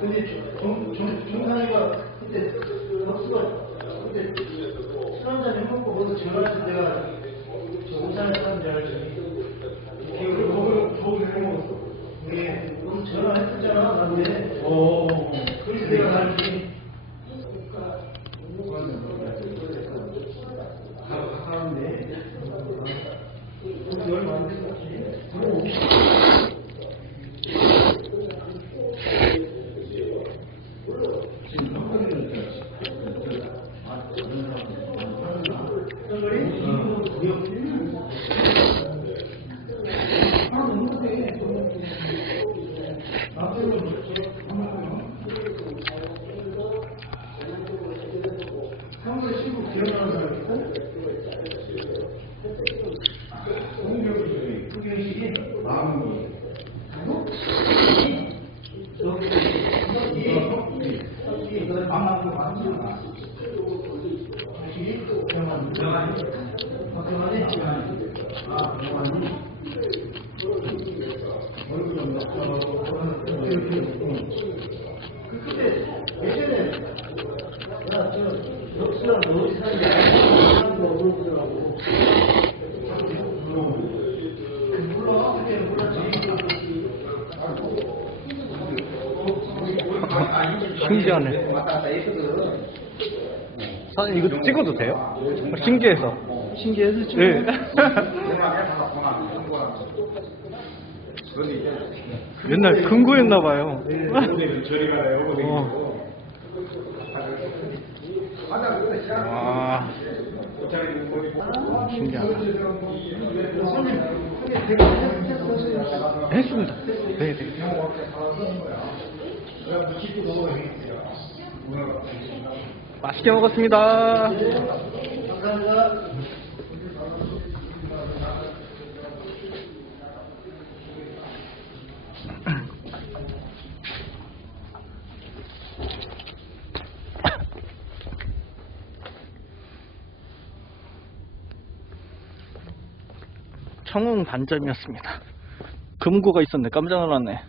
근데 정상이가 그때 박수가 그때 술한잔 해먹고 먼저 전화해서 내가 저 오산에 사는 줄 알지 기억을 먹을 부엌을 해먹었어. 네, 너무 전화했었잖아 나한테 어 그래서 내가 나를 한번 쉬고 기억하는 사람 있고 신기하네. 사장님 이거 찍어도 돼요? 신기해서. 신기해서 좀. 네. 옛날 금고였나 봐요. 어. 와. 신기하다. 했습니다. 네, 네. 맛있게 먹었습니다. 청웅 반점이었습니다. 금고가 있었네. 깜짝 놀랐네.